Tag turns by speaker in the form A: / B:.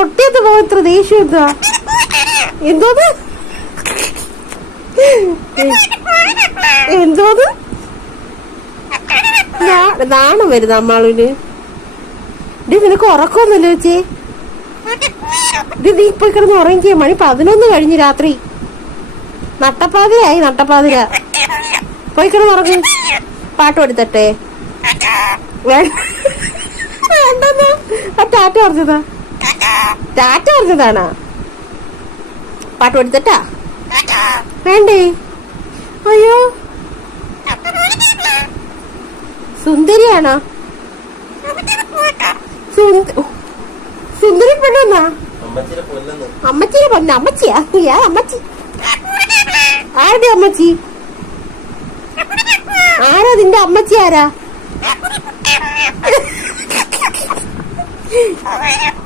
A: കൊട്ടിയത്ത് പോകാൻ ഇത്ര ദേഷ്യം എന്താ എന്തോ നാ- നാണം വരുന്ന അമ്മാളുവിന്. ഇത് നിനക്ക് ഉറക്കമൊന്നുമില്ല ചേച്ചി? ഇത് നീ പോയി കിടന്ന് ഉറങ്ങിയ മണി പതിനൊന്ന് കഴിഞ്ഞ് രാത്രി. നട്ടപ്പാതിരായി നട്ടപ്പാതിര. പോയി കിടന്ന് ഉറങ്ങി. പാട്ട് കൊടുത്തട്ടെ വേണ്ട. ആ ടാറ്റ പറഞ്ഞതാ. ടാറ്റ പറഞ്ഞതാണാ പാട്ട് കൊടുത്തട്ടാ? വേണ്ടേ? അയ്യോ. സുന്ദരിയാണോ? സുന്ദരി പെണ്ണെന്നാ?
B: അമ്മച്ചിയുടെ പൊന്ന്
A: അമ്മച്ചിയെ പൊന്ന? അമ്മച്ചിയാ? യാ അമ്മച്ചി. ആരുടെ അമ്മച്ചി? ആരാ നിന്റെ അമ്മച്ചി ആരാ?